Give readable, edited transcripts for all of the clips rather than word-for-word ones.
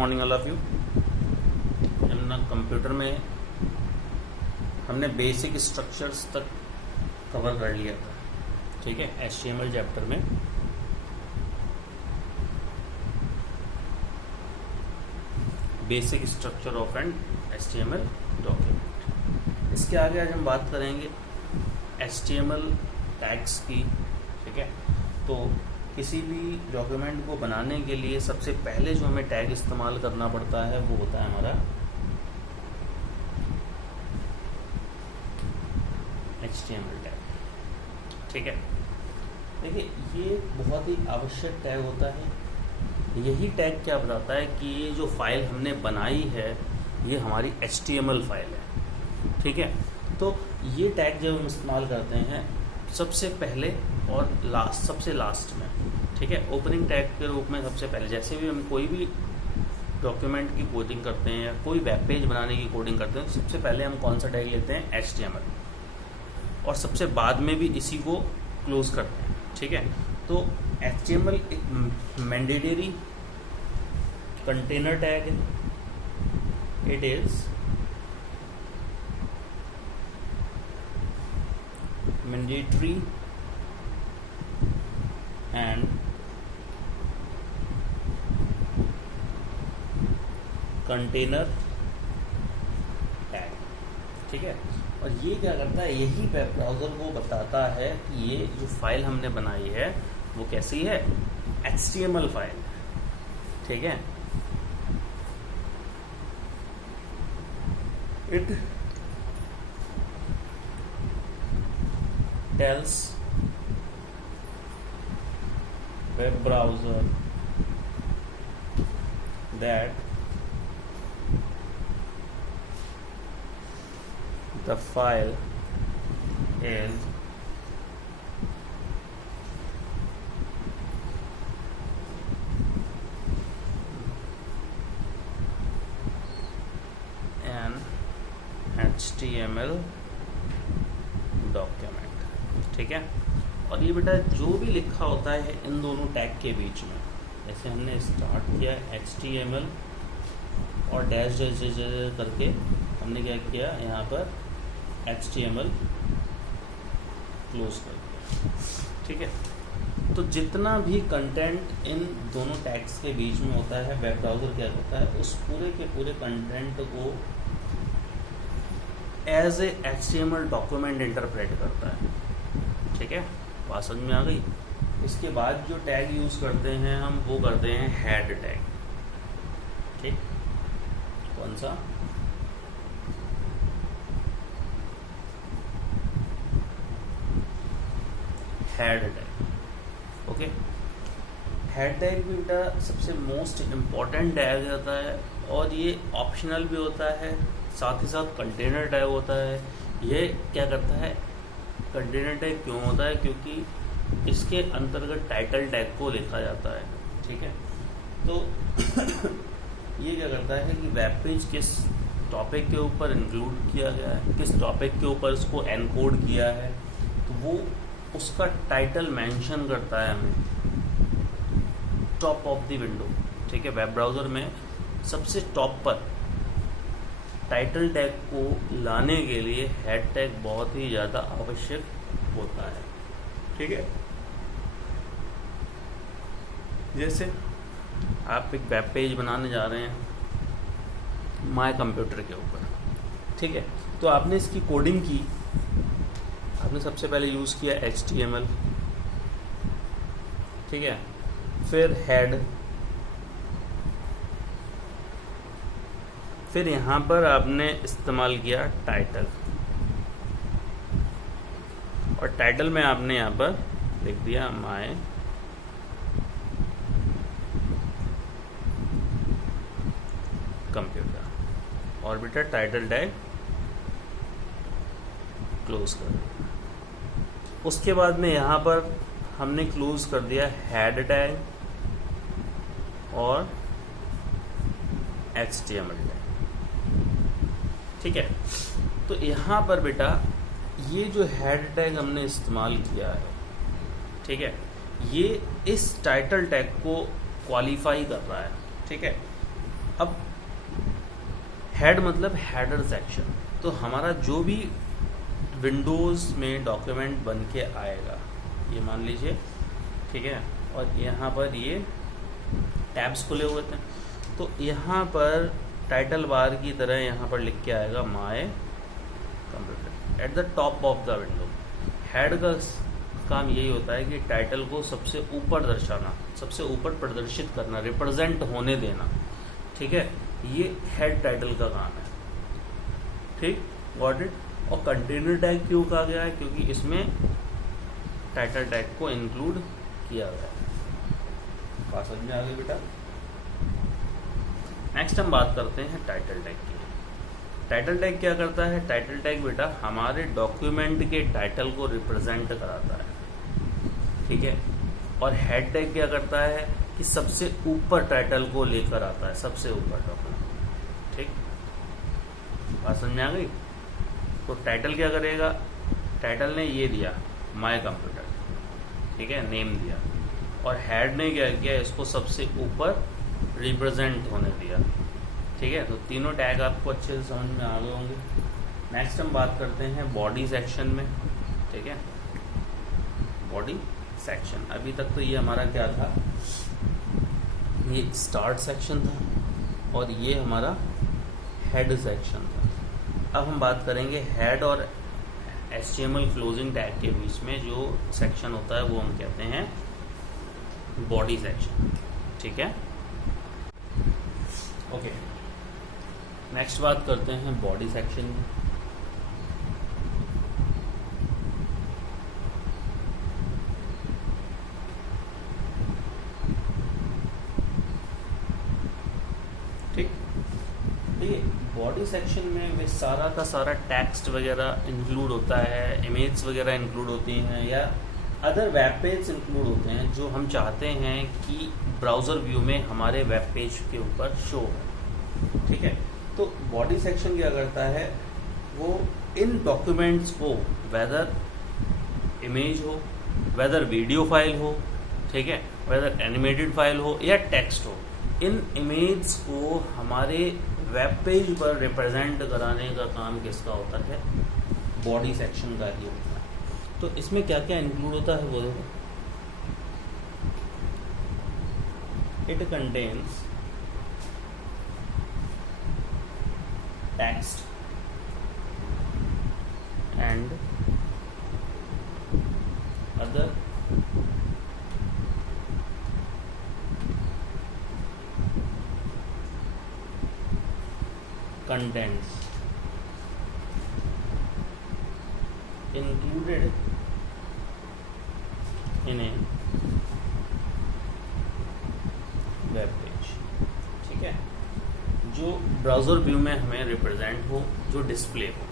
Morning all of you. हमने computer में हमने बेसिक स्ट्रक्चर्स तक कवर कर लिया था, ठीक है। HTML चैप्टर में basic structure of an HTML document. इसके आगे आज हम बात करेंगे HTML टैग्स की, ठीक है। तो किसी भी डॉक्यूमेंट को बनाने के लिए सबसे पहले जो हमें टैग इस्तेमाल करना पड़ता है वो होता है हमारा HTML टैग, ठीक है। देखिए ये बहुत ही आवश्यक टैग होता है। यही टैग क्या बताता है कि ये जो फाइल हमने बनाई है ये हमारी HTML फाइल है, ठीक है। तो ये टैग जब हम इस्तेमाल करते हैं सबसे पहले और सबसे लास्ट में, ठीक है। ओपनिंग टैग के रूप में सबसे पहले, जैसे भी हम कोई भी डॉक्यूमेंट की कोडिंग करते हैं या कोई वेब पेज बनाने की कोडिंग करते हैं, सबसे पहले हम कौन सा टैग लेते हैं? HTML, और सबसे बाद में भी इसी को क्लोज करते हैं, ठीक है। तो HTML एक मैंडेटरी कंटेनर टैग है। It is mandatory and container tag, ठीक है। और ये क्या करता है, यही वेब ब्राउज़र को बताता है कि ये जो फाइल हमने बनाई है वो कैसी है? HTML फाइल, ठीक है। It tells web browser that the file is an HTML document, ठीक है। और ये बेटा जो भी लिखा होता है इन दोनों टैग के बीच में, जैसे हमने स्टार्ट किया HTML और डैश डैश डैश करके हमने क्या किया, यहाँ पर HTML क्लोज कर दिया, ठीक है। तो जितना भी कंटेंट इन दोनों टैग्स के बीच में होता है, वेब ब्राउज़र क्या करता है, उस पूरे के पूरे कंटेंट को as a HTML document interpret करता है, ठीक है। बात समझ में आ गई। इसके बाद जो टैग यूज़ करते हैं हम, वो करते हैं हेड टैग, ठीक। कौन सा? Head tag, okay. Head tag भी बेटा सबसे मोस्ट इम्पॉर्टेंट टैग होता है और ये ऑप्शनल भी होता है, साथ ही साथ कंटेनर टैग होता है। ये क्या करता है? कंटेनर टैग क्यों होता है? क्योंकि इसके अंतर्गत टाइटल टैग को लिखा जाता है, ठीक है। तो ये क्या करता है कि वेब पेज किस टॉपिक के ऊपर इंक्लूड किया गया है, किस टॉपिक के ऊपर इसको एनकोड किया है, तो वो उसका टाइटल मेंशन करता है हमें टॉप ऑफ द विंडो, ठीक है। वेब ब्राउज़र में सबसे टॉप पर टाइटल टैग को लाने के लिए हेड टैग बहुत ही ज़्यादा आवश्यक होता है, ठीक है। जैसे आप एक वेब पेज बनाने जा रहे हैं माय कंप्यूटर के ऊपर, ठीक है। तो आपने इसकी कोडिंग की, आपने सबसे पहले यूज़ किया HTML, ठीक है। फिर हेड, फिर यहाँ पर आपने इस्तेमाल किया टाइटल, और टाइटल में आपने यहाँ पर लिख दिया माय कंप्यूटर, और बेटा टाइटल टैग क्लोज कर दिया। उसके बाद में यहाँ पर हमने क्लोज कर दिया हेड टैग और HTML टैग, ठीक है। तो यहाँ पर बेटा ये जो हेड टैग हमने इस्तेमाल किया है, ठीक है, ये इस टाइटल टैग को क्वालिफाई कर रहा है, ठीक है। अब हेड मतलब हेडर सेक्शन, तो हमारा जो भी विंडोज़ में डॉक्यूमेंट बन के आएगा, ये मान लीजिए, ठीक है, और यहाँ पर ये टैब्स खुले हुए थे, तो यहाँ पर टाइटल बार की तरह यहाँ पर लिख के आएगा my computer at the top of the window. Head का काम यही होता है कि टाइटल को सबसे ऊपर दर्शाना, सबसे ऊपर प्रदर्शित करना, रिप्रेजेंट होने देना, ठीक है, ये हेड टाइटल का काम है, ठीक, गॉट इट। और कंटेनर टैग क्यों कहा गया है? क्योंकि इसमें टाइटल टैग को इंक्लूड किया गया है। बात समझ में आ गई बेटा? नेक्स्ट हम बात करते हैं टाइटल टैग की। टाइटल टैग क्या करता है? टाइटल टैग बेटा हमारे डॉक्यूमेंट के टाइटल को रिप्रेजेंट कराता है, ठीक है। और हेड टैग क्या करता है कि सबसे ऊपर टाइटल को लेकर आता है, सबसे ऊपर डॉक्यूमेंट, ठीक। बात समझ में आ गई? तो टाइटल क्या करेगा? टाइटल ने ये दिया माय कंप्यूटर, ठीक है, नेम दिया, और हेड ने क्या किया? इसको सबसे ऊपर रिप्रेजेंट होने दिया, ठीक है। तो तीनों टैग आपको अच्छे से समझ में आ गए होंगे। नेक्स्ट हम बात करते हैं बॉडी सेक्शन में, ठीक है। बॉडी सेक्शन, अभी तक तो ये हमारा क्या था, ये स्टार्ट सेक्शन था और ये हमारा हेड सेक्शन था। अब हम बात करेंगे हेड और HTML क्लोजिंग टैग के बीच में जो सेक्शन होता है वो हम कहते हैं बॉडी सेक्शन, ठीक है। ओके, नेक्स्ट बात करते हैं बॉडी सेक्शन में। ठीक, देखिए बॉडी सेक्शन में वे सारा का सारा टेक्स्ट वगैरह इंक्लूड होता है, इमेज वगैरह इंक्लूड होती हैं, या अदर वेब पेज इंक्लूड होते हैं जो हम चाहते हैं कि ब्राउज़र व्यू में हमारे वेब पेज के ऊपर शो हो, ठीक है। तो बॉडी सेक्शन क्या करता है? वो इन डॉक्यूमेंट्स को, वेदर इमेज हो, वेदर वीडियो फाइल हो, ठीक है, वेदर एनिमेटेड फाइल हो या टेक्स्ट हो, इन इमेज को हमारे वेब पेज पर रिप्रेजेंट कराने का काम किसका होता है? बॉडी सेक्शन का ही होता है। तो इसमें क्या क्या इंक्लूड होता है वो देखो। It contains text and other contents included in a web page, ठीक है, जो ब्राउज़र व्यू में हमें रिप्रेजेंट हो, जो डिस्प्ले हो,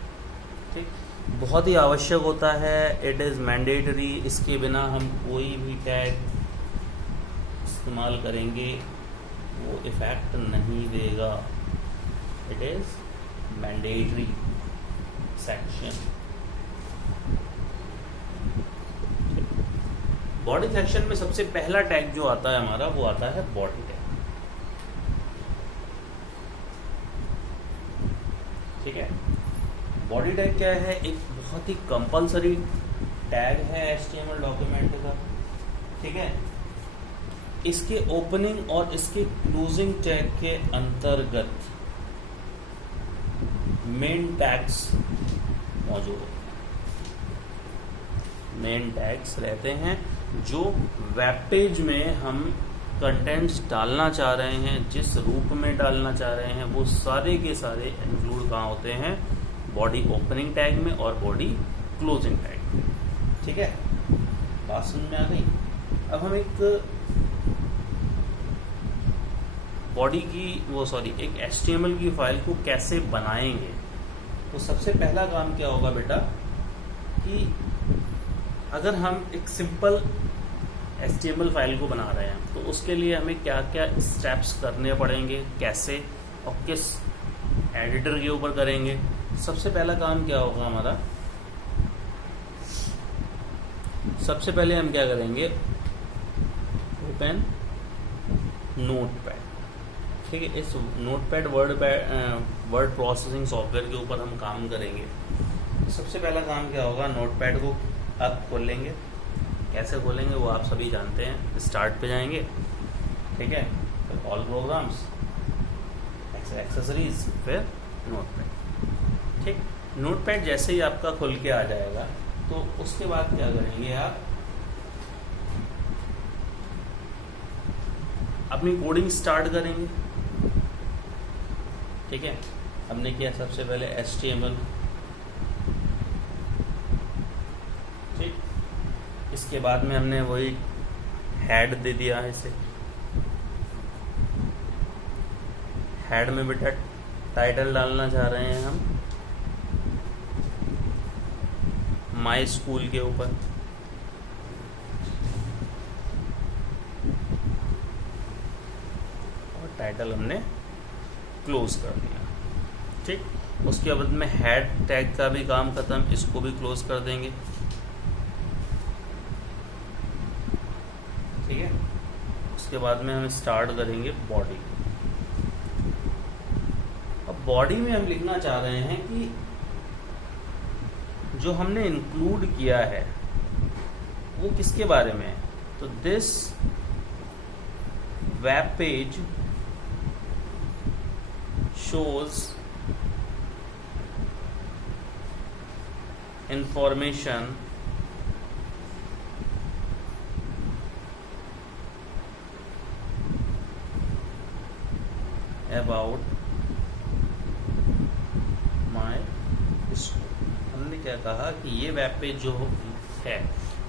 ठीक। बहुत ही आवश्यक होता है, इट इज़ मैंडेटरी, इसके बिना हम कोई भी टैग इस्तेमाल करेंगे वो इफ़ेक्ट नहीं देगा। It is mandatory section. Body section में सबसे पहला टैग जो आता है हमारा वो आता है बॉडी टैग, ठीक है। बॉडी टैग क्या है? एक बहुत ही कंपलसरी टैग है HTML डॉक्यूमेंट का, ठीक है। इसके ओपनिंग और इसके क्लोजिंग टैग के अंतर्गत मेन टैग्स मौजूद होते हैं। मेन टैग्स रहते हैं जो वेब पेज में हम कंटेंट्स डालना चाह रहे हैं, जिस रूप में डालना चाह रहे हैं, वो सारे के सारे इंक्लूड कहाँ होते हैं? बॉडी ओपनिंग टैग में और बॉडी क्लोजिंग टैग में, ठीक है। बात समझ में आ गई? अब हम एक बॉडी की एक HTML की फाइल को कैसे बनाएंगे? तो सबसे पहला काम क्या होगा बेटा कि अगर हम एक सिंपल HTML फाइल को बना रहे हैं तो उसके लिए हमें क्या क्या स्टेप्स करने पड़ेंगे, कैसे और किस एडिटर के ऊपर करेंगे। सबसे पहला काम क्या होगा हमारा? सबसे पहले हम क्या करेंगे? ओपन नोटपैड, ठीक है, इस नोटपैड वर्ड प्रोसेसिंग सॉफ्टवेयर के ऊपर हम काम करेंगे। सबसे पहला काम क्या होगा, नोटपैड को आप खोल लेंगे। कैसे खोलेंगे वो आप सभी जानते हैं। स्टार्ट पे जाएंगे, ठीक है, फिर ऑल प्रोग्राम्स, एक्सेसरीज, फिर नोटपैड। ठीक, नोटपैड जैसे ही आपका खुल के आ जाएगा तो उसके बाद क्या करेंगे, आप अपनी कोडिंग स्टार्ट करेंगे। ठीक है, हमने किया सबसे पहले HTML। ठीक, इसके बाद में हमने वही हेड दे दिया है इसे। हेड में बेटा टाइटल डालना चाह रहे हैं हम माई स्कूल के ऊपर। और टाइटल हमने क्लोज कर दिया। ठीक, उसके बाद में हेड टैग का भी काम खत्म, इसको भी क्लोज कर देंगे। ठीक है, उसके बाद में हम स्टार्ट करेंगे बॉडी। अब बॉडी में हम लिखना चाह रहे हैं कि जो हमने इंक्लूड किया है वो किसके बारे में है, तो this web page shows information about my school। हमने क्या कहा कि ये वेब पेज जो है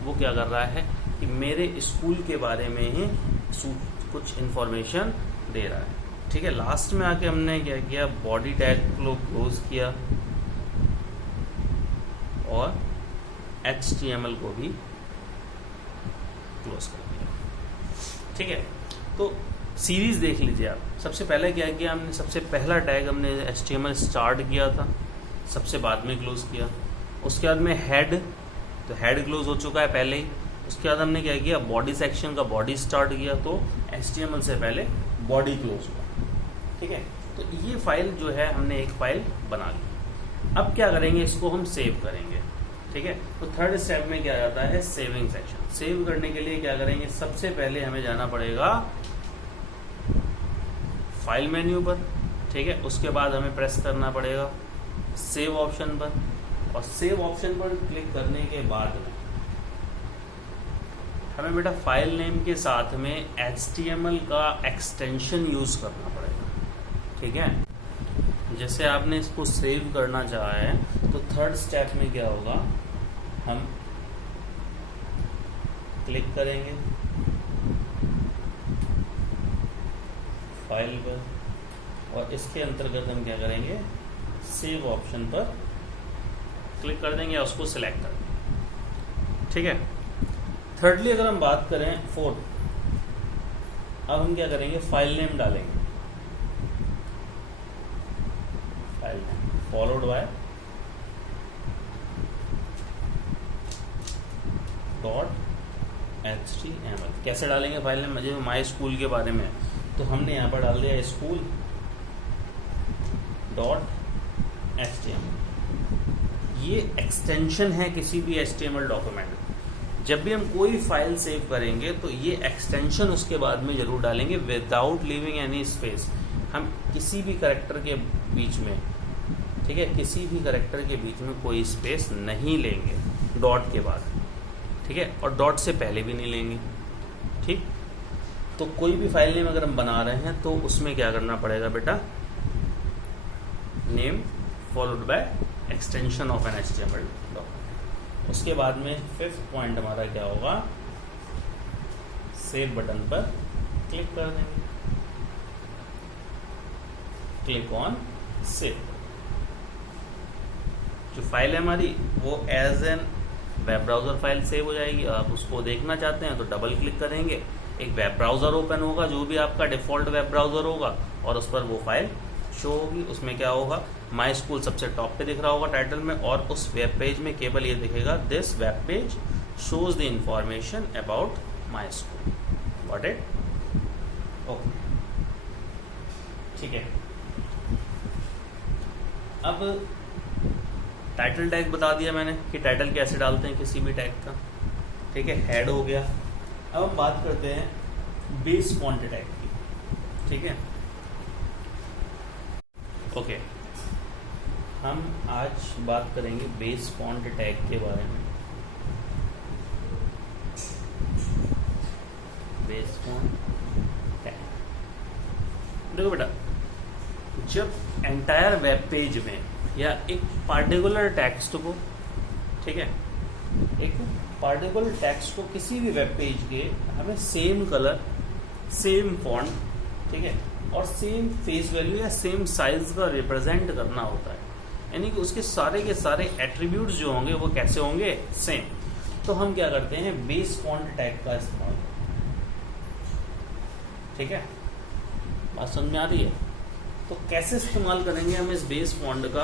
वो क्या कर रहा है कि मेरे स्कूल के बारे में ही कुछ इंफॉर्मेशन दे रहा है। ठीक है, लास्ट में आके हमने क्या किया, बॉडी टैग को क्लोज किया और HTML को भी क्लोज कर दिया। ठीक है, तो सीरीज देख लीजिए आप। सबसे पहले क्या किया हमने, सबसे पहला टैग हमने HTML स्टार्ट किया था, सबसे बाद में क्लोज किया। उसके बाद में हेड, तो हेड क्लोज हो चुका है पहले ही। उसके बाद हमने क्या किया, बॉडी सेक्शन का बॉडी स्टार्ट किया, तो HTML से पहले बॉडी क्लोज हुआ। ठीक है, तो ये फाइल जो है हमने एक फाइल बना ली। अब क्या करेंगे, इसको हम सेव करेंगे। ठीक है, तो थर्ड स्टेप में क्या आता है, सेविंग सेक्शन। सेव करने के लिए क्या करेंगे, सबसे पहले हमें जाना पड़ेगा फाइल मेन्यू पर। ठीक है, उसके बाद हमें प्रेस करना पड़ेगा सेव ऑप्शन पर, और सेव ऑप्शन पर क्लिक करने के बाद हमें बेटा फाइल नेम के साथ में HTML का एक्सटेंशन यूज करना पड़ेगा। ठीक है, जैसे आपने इसको सेव करना चाहा है तो थर्ड स्टेप में क्या होगा, हम क्लिक करेंगे फाइल पर, और इसके अंतर्गत हम क्या करेंगे, सेव ऑप्शन पर क्लिक कर देंगे और उसको सिलेक्ट कर देंगे। ठीक है, थर्डली अगर हम बात करें, फोर्थ, अब हम क्या करेंगे, फाइल नेम डालेंगे। File name followed bye .html। कैसे डालेंगे फाइल नेम, मुझे माई स्कूल के बारे में, तो हमने यहाँ पर डाल दिया स्कूल .html। ये एक्सटेंशन है किसी भी HTML डॉक्यूमेंट। जब भी हम कोई फाइल सेव करेंगे तो ये एक्सटेंशन उसके बाद में जरूर डालेंगे, विदाउट लीविंग एनी स्पेस। हम किसी भी कैरेक्टर के बीच में, ठीक है, किसी भी कैरेक्टर के बीच में कोई स्पेस नहीं लेंगे डॉट के बाद। ठीक है, और डॉट से पहले भी नहीं लेंगे। ठीक, तो कोई भी फाइल नेम अगर हम बना रहे हैं तो उसमें क्या करना पड़ेगा बेटा, name followed by extension of an HTML document. उसके बाद में फिफ्थ पॉइंट हमारा क्या होगा, सेव बटन पर क्लिक कर देंगे, क्लिक ऑन सेव। जो फाइल है हमारी वो as an web browser file save हो जाएगी। आप उसको देखना चाहते हैं तो डबल क्लिक करेंगे, एक वेब ब्राउजर ओपन होगा, जो भी आपका डिफॉल्ट वेब ब्राउजर होगा, और उस पर वो फाइल शो होगी। उसमें क्या होगा, माई स्कूल सबसे टॉप पे दिख रहा होगा टाइटल में, और उस वेब पेज में केवल ये दिखेगा, this web page shows the information about my school. Got it? Okay. ठीक है। अब टाइटल टैग बता दिया मैंने कि टाइटल कैसे डालते हैं किसी भी टैग का, ठीक है, हेड हो गया। अब हम बात करते हैं बेस फॉन्ट टैग की, ठीक है। ओके, हम आज बात करेंगे बेस फॉन्ट टैग के बारे में। बेस फॉन्ट टैग, देखो बेटा, जब एंटायर वेब पेज में या एक पार्टिकुलर टेक्स्ट को, ठीक है, एक पार्टिकुलर टेक्स्ट को किसी भी वेब पेज के हमें सेम कलर, सेम फॉन्ट, ठीक है, और सेम फेस वैल्यू या सेम साइज का रिप्रेजेंट करना होता है, यानी कि उसके सारे के सारे एट्रीब्यूट्स जो होंगे वो कैसे होंगे, सेम। तो हम क्या करते हैं, बेस फॉन्ट टैग का इस्तेमाल, ठीक है, बात समझ में आ रही है। तो कैसे इस्तेमाल करेंगे हम इस बेस फॉन्ट का,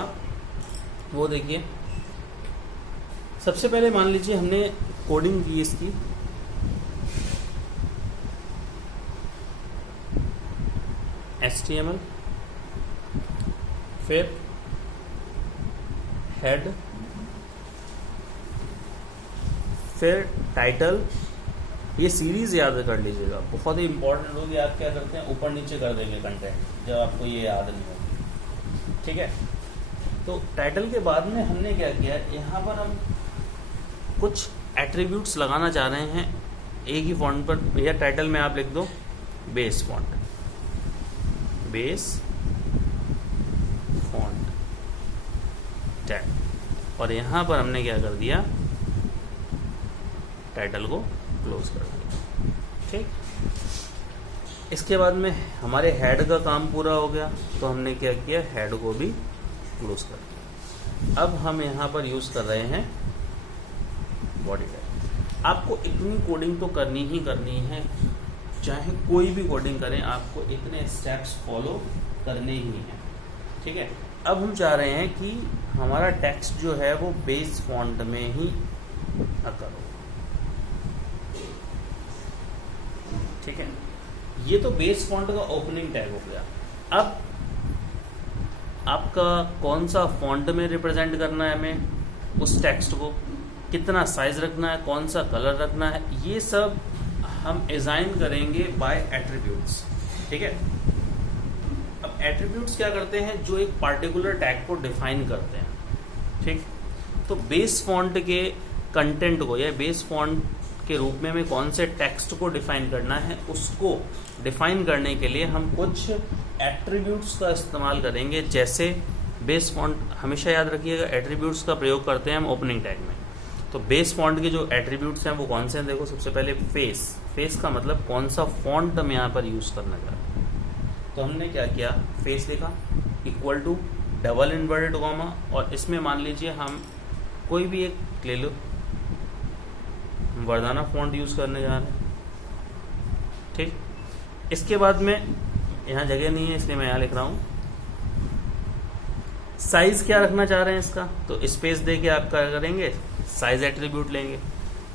वो देखिए। सबसे पहले मान लीजिए हमने कोडिंग की इसकी, HTML, फिर हेड, फिर टाइटल। ये सीरीज याद कर लीजिएगा, बहुत ही इंपॉर्टेंट होगी। आप क्या करते हैं, ऊपर नीचे कर देंगे कंटेंट जब आपको ये याद नहीं होगी, ठीक है। तो टाइटल के बाद में हमने क्या किया, यहाँ पर हम कुछ एट्रीब्यूट्स लगाना चाह रहे हैं एक ही फॉन्ट पर, या टाइटल में आप लिख दो base font, base font tag, और यहाँ पर हमने क्या कर दिया, टाइटल को क्लोज कर दिया, ठीक। इसके बाद में हमारे हेड का काम पूरा हो गया, तो हमने क्या किया, हेड को भी क्लोज कर दिया। अब हम यहाँ पर यूज कर रहे हैं बॉडी टैग। आपको इतनी कोडिंग तो करनी ही करनी है, चाहे कोई भी कोडिंग करें, आपको इतने स्टेप्स फॉलो करने ही हैं, ठीक है। अब हम चाह रहे हैं कि हमारा टेक्स्ट जो है वो बेस फॉन्ट में ही अकर हो, ठीक है। ये तो बेस फॉन्ट का ओपनिंग टैग हो गया। अब आपका कौन सा फॉन्ट में रिप्रेजेंट करना है हमें उस टेक्स्ट को, कितना साइज रखना है, कौन सा कलर रखना है, ये सब हम डिजाइन करेंगे बाय एट्रीब्यूट्स, ठीक है। अब एट्रीब्यूट्स क्या करते हैं, जो एक पार्टिकुलर टैग को डिफाइन करते हैं, ठीक। तो बेस फॉन्ट के कंटेंट को या बेस फॉन्ट के रूप में हमें कौन से टेक्स्ट को डिफाइन करना है, उसको डिफाइन करने के लिए हम कुछ एट्रीब्यूट्स का इस्तेमाल करेंगे। जैसे बेस फॉन्ट, हमेशा याद रखिएगा, एट्रीब्यूट्स का प्रयोग करते हैं हम ओपनिंग टैग में। तो बेस फॉन्ट के जो एट्रीब्यूट्स हैं वो कौन से हैं, देखो, सबसे पहले फेस। फेस का मतलब कौन सा फॉन्ट हम यहाँ पर यूज करना चाहते हैं। तो हमने क्या किया, फेस लिखा equal to double inverted comma, और इसमें मान लीजिए हम कोई भी एक ले लो, वर्दाना फॉन्ट यूज करने जा रहे हैं, ठीक। इसके बाद में यहाँ जगह नहीं है इसलिए मैं यहाँ लिख रहा हूँ साइज क्या रखना चाह रहे हैं इसका, तो स्पेस दे के आप क्या करेंगे, साइज एट्रीब्यूट लेंगे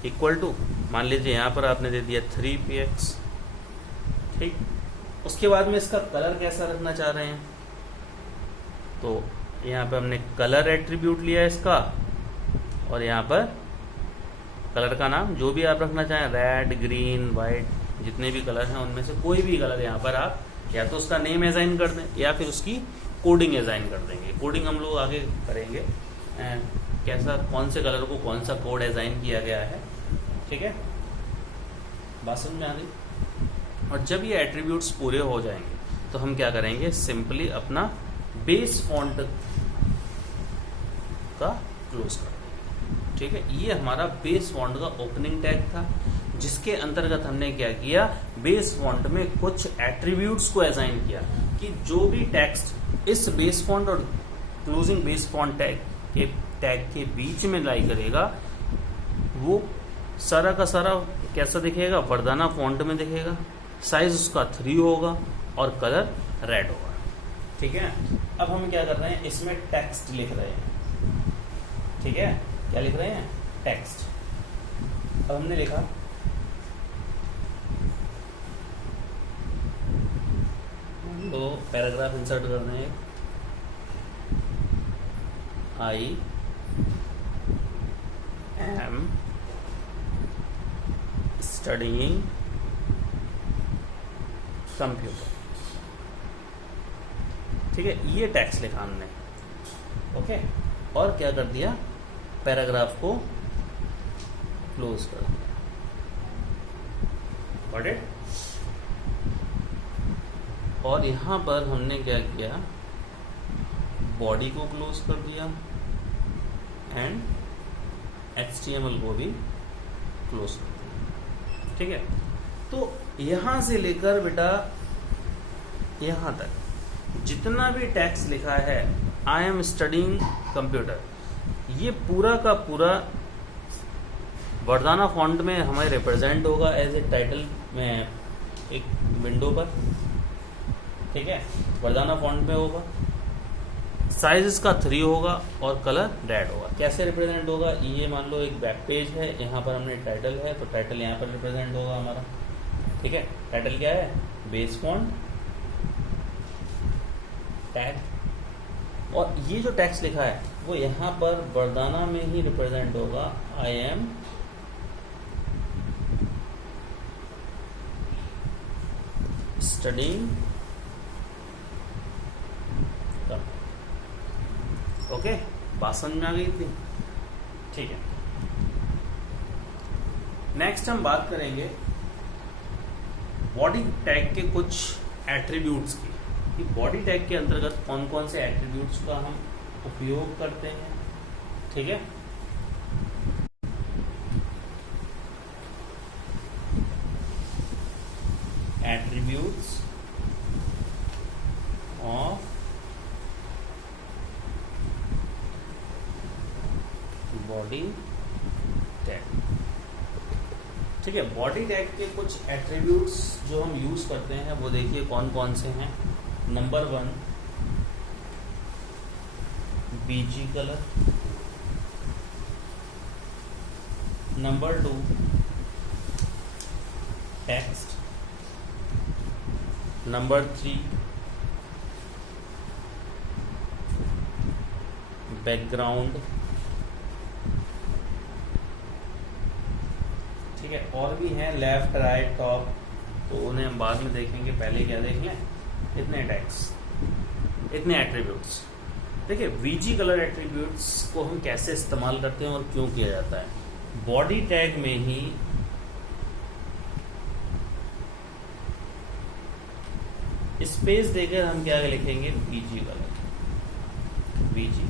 इक्वल टू, मान लीजिए यहाँ पर आपने दे दिया 3px, ठीक। उसके बाद में इसका कलर कैसा रखना चाह रहे हैं, तो यहाँ पे हमने कलर एट्रीब्यूट लिया इसका, और यहाँ पर कलर का नाम जो भी आप रखना चाहें, रेड, ग्रीन, वाइट, जितने भी कलर हैं उनमें से कोई भी कलर यहाँ पर आप या तो उसका नेम असाइन कर दें या फिर उसकी कोडिंग असाइन कर देंगे। कोडिंग हम लोग आगे करेंगे, कैसा, कौन से कलर को कौन सा कोड असाइन किया गया है, ठीक है, बात समझ में आ गई। और जब ये एट्रीब्यूट्स पूरे हो जाएंगे तो हम क्या करेंगे, सिंपली अपना बेस फॉन्ट का क्लोज कर देंगे, ठीक है। ये हमारा बेस फॉन्ट का ओपनिंग टैग था, जिसके अंतर्गत हमने क्या किया, बेस फॉन्ट में कुछ एट्रीब्यूट्स को असाइन किया कि जो भी टेक्स्ट इस बेस फॉन्ट और क्लोजिंग बेस फॉन्ट टैग के बीच में लाई करेगा, वो सारा का सारा कैसा दिखेगा, वर्दाना फॉन्ट में दिखेगा, साइज उसका 3 होगा और कलर रेड होगा, ठीक है। अब हम क्या कर रहे हैं, इसमें टेक्स्ट लिख रहे हैं, ठीक है। क्या लिख रहे हैं, टेक्स्ट। अब हमने लिखा लो पैराग्राफ इंसर्ट करना है, आई एम स्टडीइंग कंप्यूटर। ठीक है, ये टैक्स लिखा हमने। ओके, और क्या कर दिया, पैराग्राफ को क्लोज कर दिया। Got it. और यहां पर हमने क्या किया, बॉडी को क्लोज कर दिया एंड HTML को भी क्लोज कर दिया। ठीक है, तो यहां से लेकर बेटा यहां तक जितना भी टैक्स लिखा है आई एम स्टडीइंग कंप्यूटर, ये पूरा का पूरा वर्दाना फॉन्ट में हमें रिप्रेजेंट होगा एज ए टाइटल में एक विंडो पर। ठीक है, वर्दाना फॉन्ट में होगा, साइज इसका 3 होगा और कलर रेड होगा। कैसे रिप्रेजेंट होगा, ये मान लो एक वेब पेज है, यहाँ पर हमने टाइटल है तो टाइटल यहाँ पर रिप्रेजेंट होगा हमारा। ठीक है, टाइटल क्या है, बेस फॉन्ट टैग, और ये जो टैक्स लिखा है वो यहाँ पर वर्दाना में ही रिप्रेजेंट होगा, आई एम स्टडीइंग। ओके, बात समझ में आ गई थी। ठीक है, नेक्स्ट हम बात करेंगे बॉडी टैग के कुछ एट्रीब्यूट्स की, कि बॉडी टैग के अंतर्गत कौन कौन से एट्रीब्यूट्स का हम उपयोग करते हैं। ठीक है, एट्रीब्यूट्स ऑफ बॉडी टैग। ठीक है, बॉडी टैग के कुछ एट्रीब्यूट्स जो हम यूज करते हैं वो देखिए कौन कौन से हैं। Number 1 BG colour, number 2 text, number 3 background. ठीक है, और भी हैं लेफ्ट राइट टॉप, तो उन्हें हम बाद में देखेंगे, पहले क्या देख लें, इतने टैग्स, इतने एट्रीब्यूट्स। देखिए वीजी कलर एट्रीब्यूट्स को हम कैसे इस्तेमाल करते हैं और क्यों किया जाता है। बॉडी टैग में ही स्पेस देकर हम क्या लिखेंगे, BG colour, BG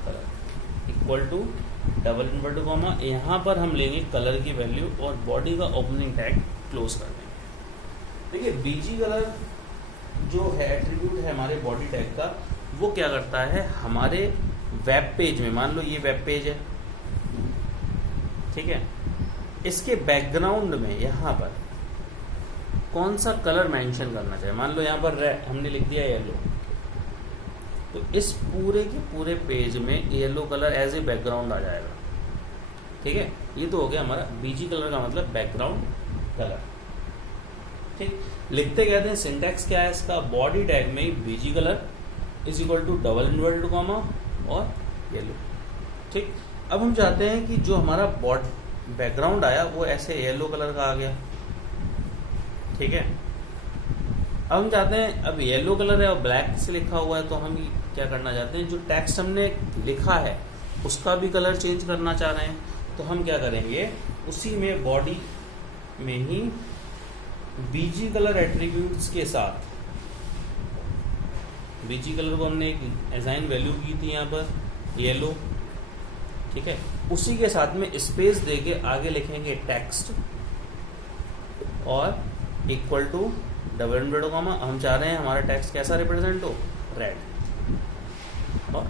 colour equal to double inverted comma, यहाँ पर हम लेंगे कलर की वैल्यू और बॉडी का ओपनिंग टैग क्लोज कर देंगे। देखिए बीजी कलर जो है एट्रीब्यूट है हमारे बॉडी टैग का, वो क्या करता है, हमारे वेब पेज में, मान लो ये वेब पेज है, ठीक है, इसके बैकग्राउंड में यहाँ पर कौन सा कलर मेंशन करना चाहिए। मान लो यहाँ पर हमने लिख दिया येलो, तो इस पूरे के पूरे पेज में yellow colour as a background आ जाएगा। ठीक है, ये तो हो गया हमारा बीजी कलर का मतलब बैकग्राउंड कलर। ठीक, लिखते कहते हैं, सिंटैक्स क्या है इसका, बॉडी टैग में BG colour is equal to double inverted comma और येलो। ठीक, अब हम चाहते हैं कि जो हमारा बैकग्राउंड आया वो ऐसे येलो कलर का आ गया। ठीक है, अब हम चाहते हैं, अब येलो कलर है और ब्लैक से लिखा हुआ है, तो हम क्या करना चाहते हैं, जो टेक्स्ट हमने लिखा है उसका भी कलर चेंज करना चाह रहे हैं, तो हम क्या करेंगे, उसी में बॉडी में ही बीजी कलर एट्रीब्यूट्स के साथ, बीजी कलर को हमने एक असाइन वैल्यू की थी यहाँ पर येलो, ठीक है, उसी के साथ में स्पेस देके आगे लिखेंगे टेक्स्ट और equal to double inverted comma. हम चाह रहे हैं हमारा टेक्स्ट कैसा रिप्रेजेंट हो, रेड। और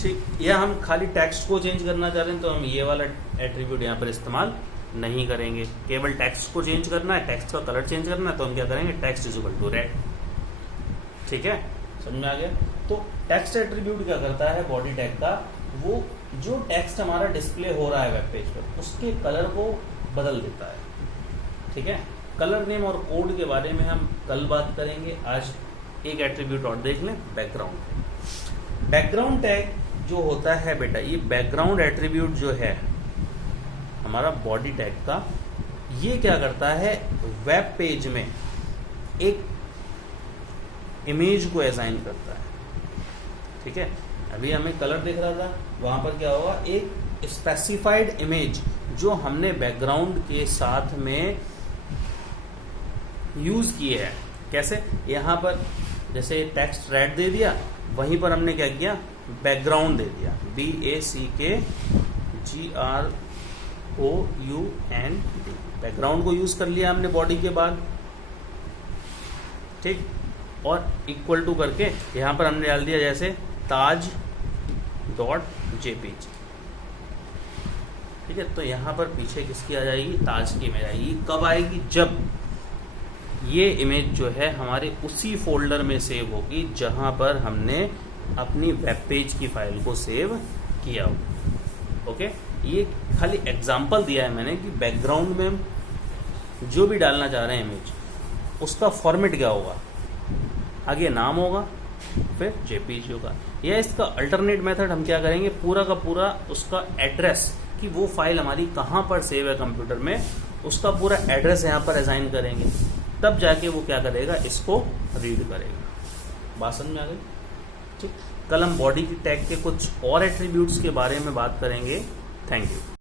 ठीक, या हम खाली टेक्स्ट को चेंज करना चाह रहे हैं तो हम ये वाला एट्रीब्यूट यहाँ पर इस्तेमाल नहीं करेंगे, केवल टेक्स्ट को चेंज करना है, टेक्स्ट का कलर चेंज करना है, तो हम क्या करेंगे, text is equal to red. ठीक है, समझ में आ गया। तो टेक्स्ट एट्रीब्यूट क्या करता है बॉडी टैग का, वो जो टेक्स्ट हमारा डिस्प्ले हो रहा है वेब पेज पर उसके कलर को बदल देता है। ठीक है, कलर नेम और कोड के बारे में हम कल बात करेंगे। आज एक एट्रीब्यूट और देख लें, बैकग्राउंड। बैकग्राउंड टैग जो होता है बेटा, ये बैकग्राउंड एट्रीब्यूट जो है हमारा बॉडी टैग का, ये क्या करता है, वेब पेज में एक इमेज को असाइन करता है। ठीक है, अभी हमें कलर दिख रहा था, वहां पर क्या होगा, एक स्पेसिफाइड इमेज जो हमने बैकग्राउंड के साथ में यूज किए है। कैसे, यहाँ पर जैसे टेक्स्ट रेड दे दिया, वहीं पर हमने क्या किया, बैकग्राउंड दे दिया, BACKGROUND, बैकग्राउंड को यूज कर लिया हमने बॉडी के बाद। ठीक, और इक्वल टू करके यहाँ पर हमने डाल दिया जैसे taj.jpg। ठीक है, तो यहाँ पर पीछे किसकी आ जाएगी, ताज की इमेज आएगी। कब आएगी, जब ये इमेज जो है हमारे उसी फोल्डर में सेव होगी जहां पर हमने अपनी वेब पेज की फाइल को सेव किया हो। ओके, ये खाली एग्जांपल दिया है मैंने कि बैकग्राउंड में हम जो भी डालना चाह रहे हैं इमेज, उसका फॉर्मेट क्या होगा, आगे नाम होगा, फिर जेपीजी होगा। या इसका अल्टरनेट मेथड हम क्या करेंगे, पूरा का पूरा उसका एड्रेस कि वो फाइल हमारी कहाँ पर सेव है कंप्यूटर में, उसका पूरा एड्रेस यहाँ पर असाइन करेंगे, तब जाके वो क्या करेगा, इसको रीड करेगा। बात समझ में आ गई। ठीक, कल हम बॉडी की टैग के कुछ और एट्रीब्यूट्स के बारे में बात करेंगे। Thank you.